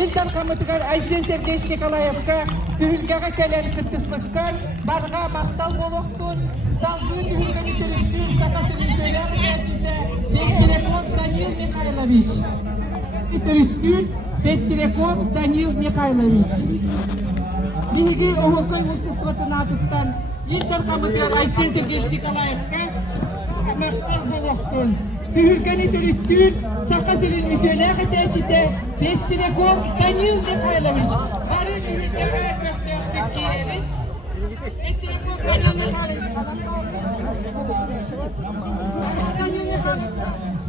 Илдар камытыгар Айсен Сергеевич Николаевка түйілгеға келен күттіспіткар барға мақтал болуқтun салғы түйілгені түріктің сақасының төлер әрчінде Бестелеков Данил Михайлович. Түріктің Бестелеков Данил Михайлович. Биги оғылкой мұсыстығытын атыттан Илдар камытыгар Айсен Сергеевич Николаевка мақтал болуқтun. Түйілгені түріктің сақасының төлер әрчінде Бестелеков Данил Михайлович. Бары түйілгеға көстіғіп керемін. Бестелеков Данил Михайлович. Данил Михайлович.